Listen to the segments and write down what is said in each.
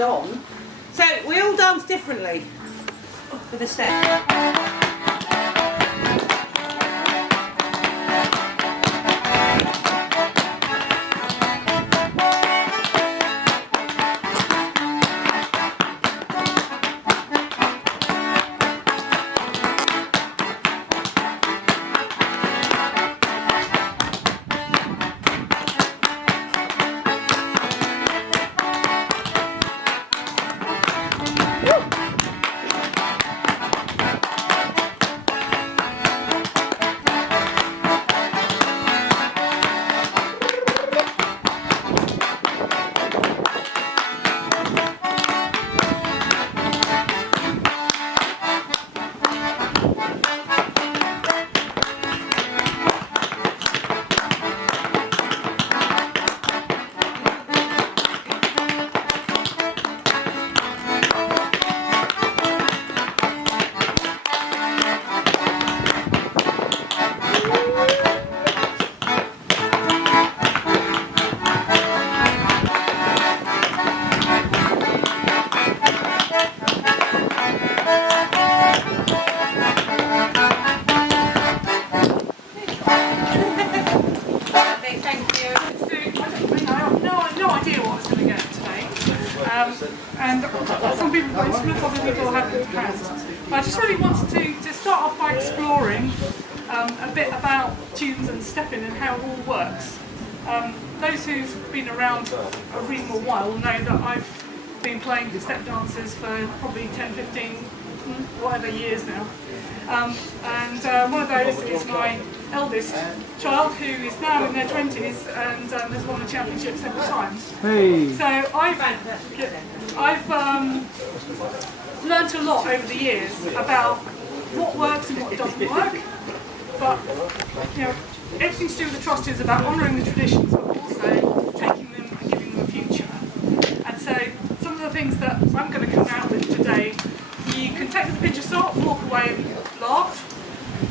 On. So we all dance differently with a step. And some people haven't had. But I just really wanted to start off by exploring a bit about tunes and stepping and how it all works. Those who've been around a reasonable while know that I've been playing for step dancers for probably 10, 15, whatever years now. And one of those is my eldest child, who is now in their 20s and has won the championship several times. Hey. So I've learnt a lot over the years about what works and what doesn't work. But you know, everything to do with the trust is about honouring the traditions, but also taking them and giving them a future. And so some of the things that I'm going to come out with today, you can take with a pinch of salt, walk away and laugh.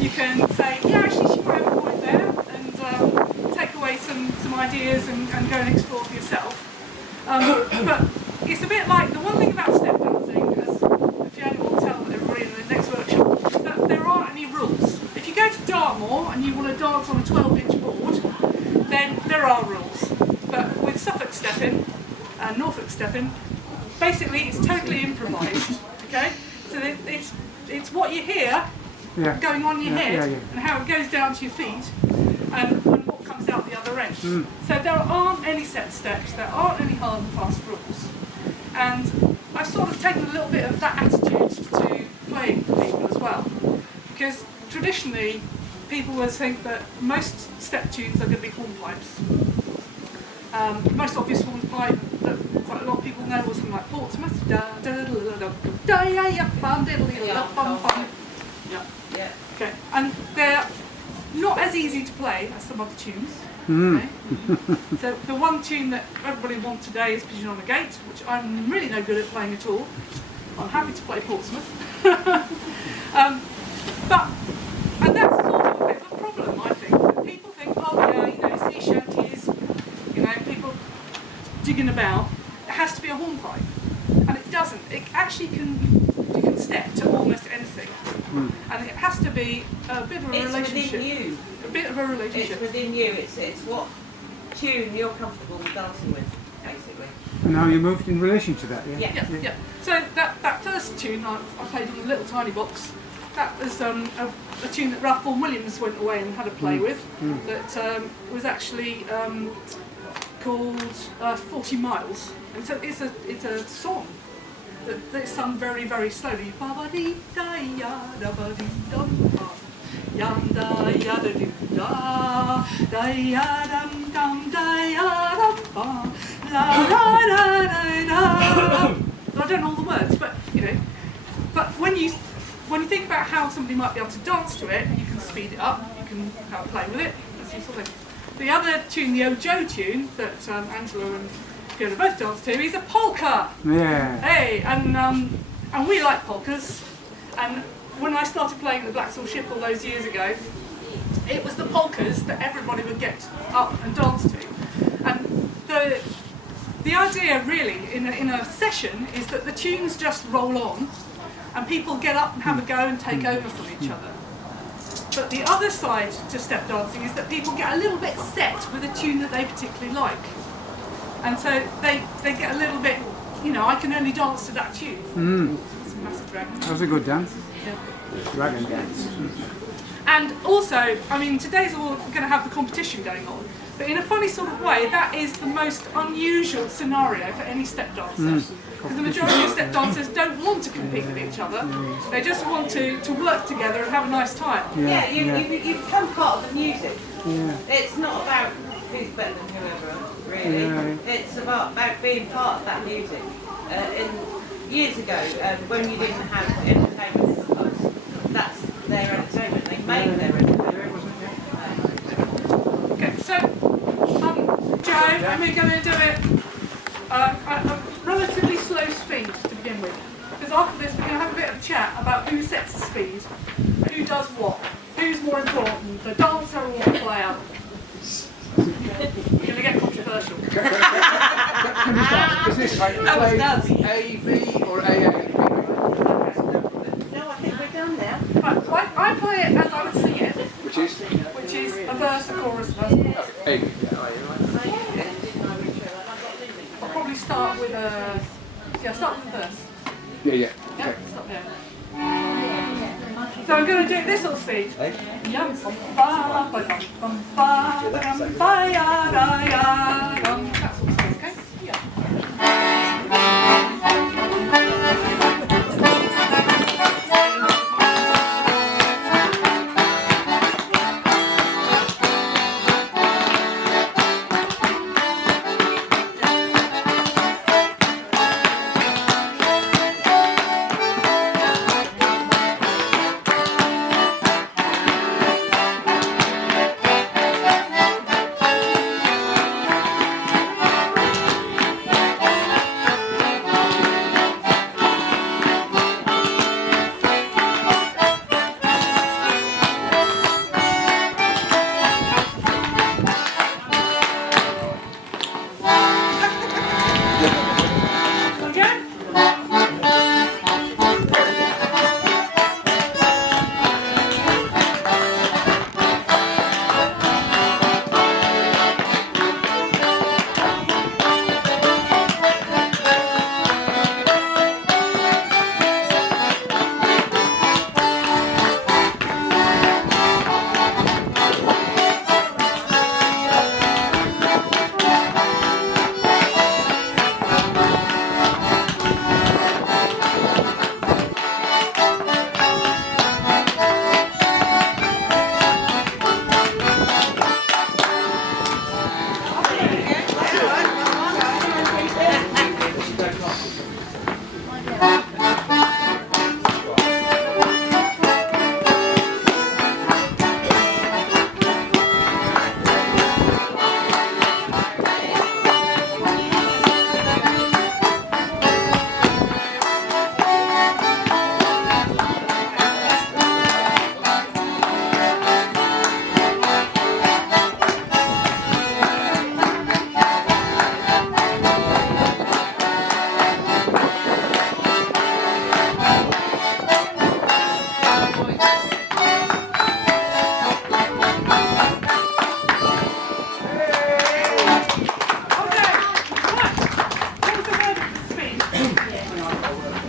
You can say, yeah, actually she might have a point there, and take away some ideas and go and explore for yourself. But it's a bit like, the one thing about step dancing, as Fiona will tell everybody in the next workshop, is that there aren't any rules. If you go to Dartmoor and you want to dance on a 12-inch board, then there are rules. But with Suffolk stepping and Norfolk stepping, basically it's totally improvised. Okay, so it's what you hear going on in your head and how it goes down to your feet and what comes out the other end. So there aren't any set steps, there aren't any hard and fast rules. And I've sort of taken a little bit of that attitude to playing for people as well. Because traditionally, people would think that most step tunes are going to be hornpipes. The most obvious hornpipe that quite a lot of people know was something like Portsmouth. Yeah. Okay. And they're not as easy to play as some other tunes. Okay? So the one tune that everybody wants today is Pigeon on the Gate, which I'm really no good at playing at all. I'm happy to play Portsmouth. And that's sort of a bit of a problem, I think. That people think, oh yeah, you know, sea shanties, you know, people digging about. It has to be a hornpipe, and it doesn't. It actually you can step to almost anything, and it has to be a bit of a relationship. It's within you. A bit of a relationship. It's within you. It's what tune you're comfortable with dancing with. basically. And how you moved in relation to that, yeah? Yeah. So that first tune I played on the little tiny box, that was a tune that Ralph Vaughan Williams went away and had a play with. That was actually called 40 Miles. And so it's a song that's sung very, very slowly. Ba-ba-dee-da-ya-da-ba-dee-dum-ba. Yanda yada doo da da ya dum dum da ya dum ba la da da da. I don't know all the words, but But when you think about how somebody might be able to dance to it, you can speed it up, you can play with it. That's useful thing. The other tune, the Ojo tune that Angela and Fiona both dance to, is a polka. Yeah. Hey, and we like polkas, and when I started playing the Blacksaw Ship all those years ago, it was the polkas that everybody would get up and dance to. And the idea really in a session is that the tunes just roll on and people get up and have a go and take over from each other. But the other side to step dancing is that people get a little bit set with a tune that they particularly like. And so they get a little bit, I can only dance to that tune. It's a massive dragon. That was a good dance. Yeah. Dragon dance. And also, today's all going to have the competition going on, but in a funny sort of way, that is the most unusual scenario for any step dancer. Because the majority of step dancers don't want to compete with each other. They just want to work together and have a nice time. You become part of the music. Yeah. It's not about who's better than whoever, really. Yeah. It's about being part of that music. Years ago, when you didn't have entertainment, I suppose, that's their entertainment. They made their entertainment. Okay, so Joe, and we're going to do it at a relatively slow speed to begin with. Because after this, we're going to have a bit of a chat about who sets the speed, who does what, who's more important, the dancer or the player. We're going to get controversial. Can you start? Is this A, B or AA? No, I think we're done now. Right, I play it as I would sing it, Which is? which is a verse, a chorus, a verse, a chorus. A. I'll probably start with a... start with a verse. Yeah. Yeah, Okay. start there. So I'm going to do it this sort of speed. Yum, bum, ba, ba, dum, bum, ba, ba, dum, ba, ya, da, ya, dum. That sort of speed, okay? Yeah.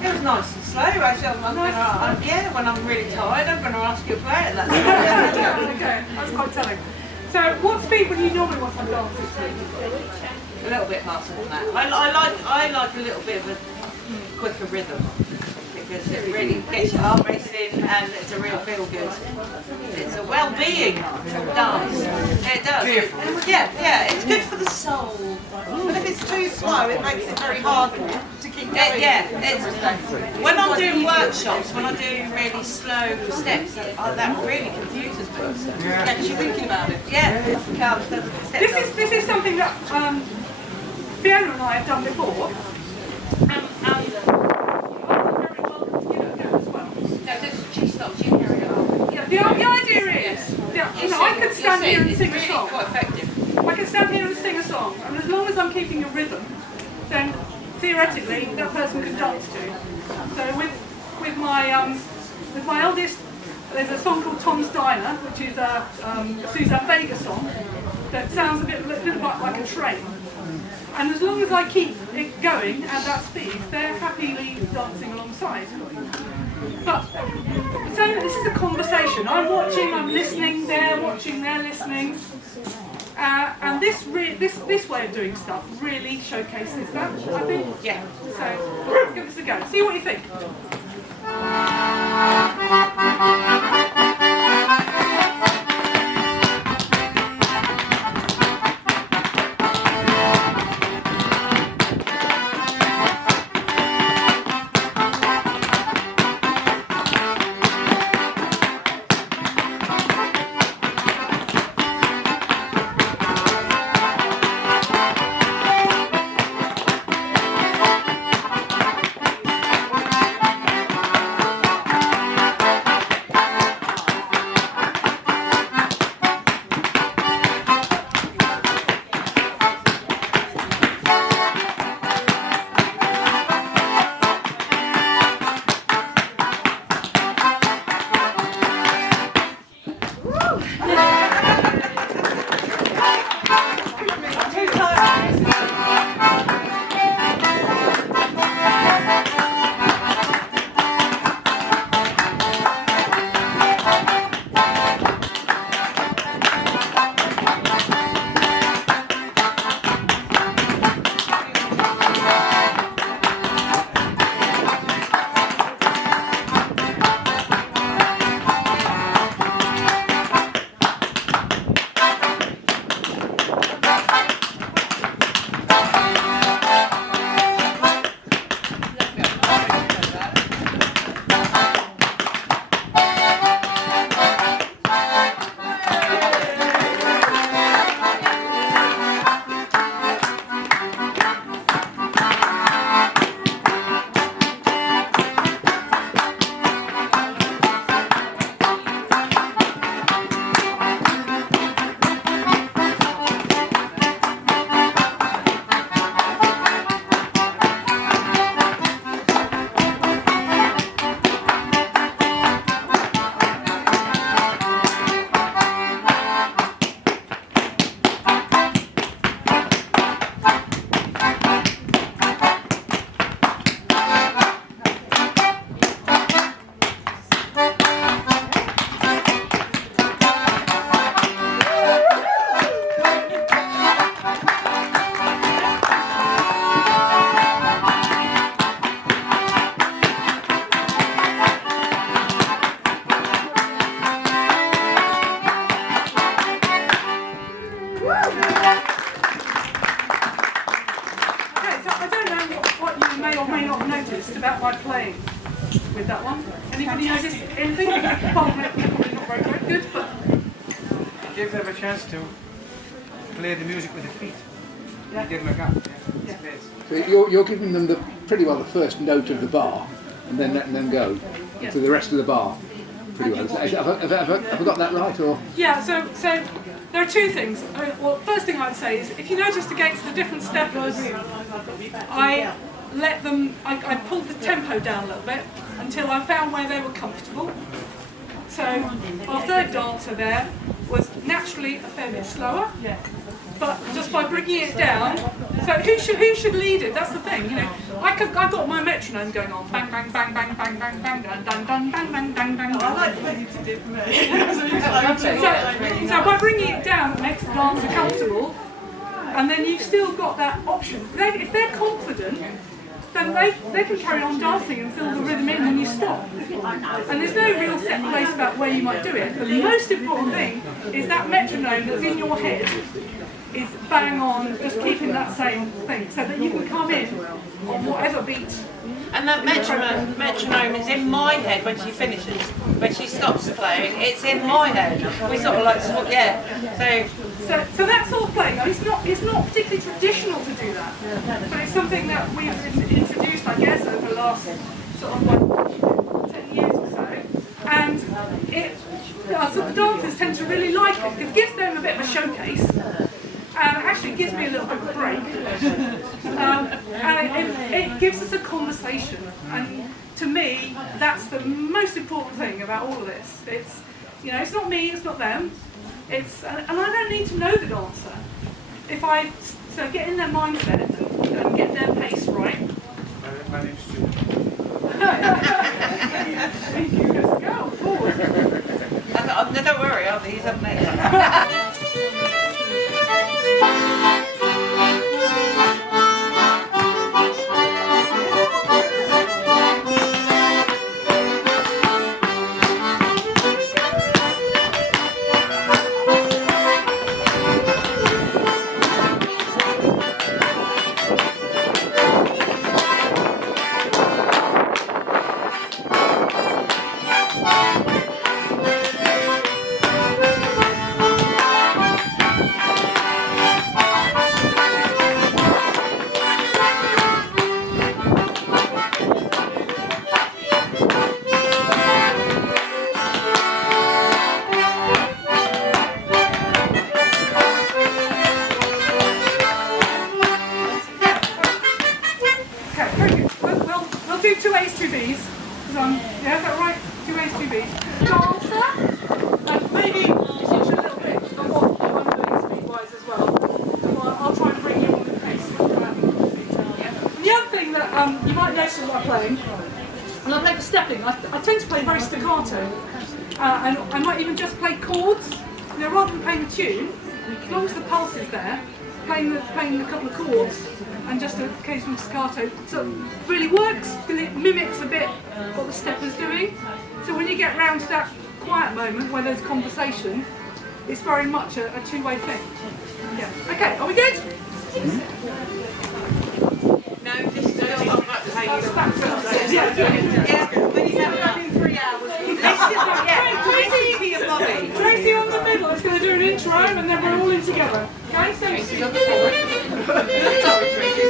It was nice and slow. Actually, yeah, when I'm really tired, I'm going to ask you to play it. That's Okay, that's quite telling. So, what speed would you normally want to dance to? a little bit faster than that. I like a little bit of a quicker rhythm because it really gets your heart racing and it's a real feel good. It's a well-being dance. It does. Yeah, it's good for the soul. But if it's too slow, it makes it very hard to keep going. When I'm doing workshops, when I do really slow steps, that really confuses me. Yeah, because you're thinking about it. Yeah. This is something that Fiona and I have done before, and very well to give it a go as well. No, she stopped. She carried it on. Yeah, the idea is, I could stand here and sing a song. Quite effective. I can stand here and sing a song, and as long as I'm keeping a rhythm, then theoretically that person can dance to. So with my eldest, there's a song called Tom's Diner, which is a Suzanne Vega song that sounds a little bit like a train. And as long as I keep it going at that speed, they're happily dancing alongside. But so this is a conversation. I'm watching, I'm listening, they're watching, they're listening. And this way of doing stuff really showcases that, I think. Yeah. So let's give this a go. See what you think. About my playing with that one. Anybody notice anything? Apart from it, probably not very good, but Give them a chance to play the music with their feet. yeah. Give them a gap. Yeah. So you're giving them pretty well the first note of the bar, and then letting them go Yeah. to the rest of the bar. Pretty well. Have I got that right, or? Yeah, so there are two things. Well, first thing I'd say is if you noticed against the different steppers, I pulled the tempo down a little bit until I found where they were comfortable. So our third dancer there was naturally a fair bit slower, but just by bringing it down. So who should lead it? That's the thing, you know. I've got my metronome going on, bang bang bang bang bang bang bang, dun dun dun bang bang bang bang. I like what you did for me. So by bringing it down, it makes the dancer comfortable, and then you've still got that option. If they're confident, then they can carry on dancing and feel the rhythm in when you stop. And there's no real set place about where you might do it. The most important thing is that metronome that's in your head is bang on, just keeping that same thing, so that you can come in on whatever beat. And that metronome is in my head when she finishes. When she stops playing, it's in my head. We sort of like, yeah. So that sort of playing, it's not particularly traditional to do that, but it's something that we've introduced, I guess, over the last sort of like 10 years or so. And so the dancers tend to really like it. It gives them a bit of a showcase. And actually it gives me a little bit of a break. And it gives us a conversation. And to me, that's the most important thing about all of this. It's, you know, it's not me, it's not them. And I don't need to know the dancer. So get in their mindset and get their pace right. My name's Stu. Thank you, let's go forward. Don't worry, he's up next. Yeah, is that right? 2 A's, 2 B's. Dancer, and maybe teach a little bit of what I'm doing speed-wise as well. I'll try and bring you on the pace. And the other thing that you might notice while I'm playing, and I play for stepping, I tend to play very staccato. And I might even just play chords, you know, rather than playing a tune, as long as the pulse is there, playing a couple of chords and just an occasional staccato. So it really works, because it mimics a bit what the stepper's doing. So when you get round to that quiet moment where there's conversation, it's very much a two-way thing. Yeah. Okay, are we good? No, this is just not much how you Yeah. When you have it in 3 hours. Tracy and Bobby. Tracy on the middle is going to do an intro and then we're all in together. Okay, so Sorry, Tracy.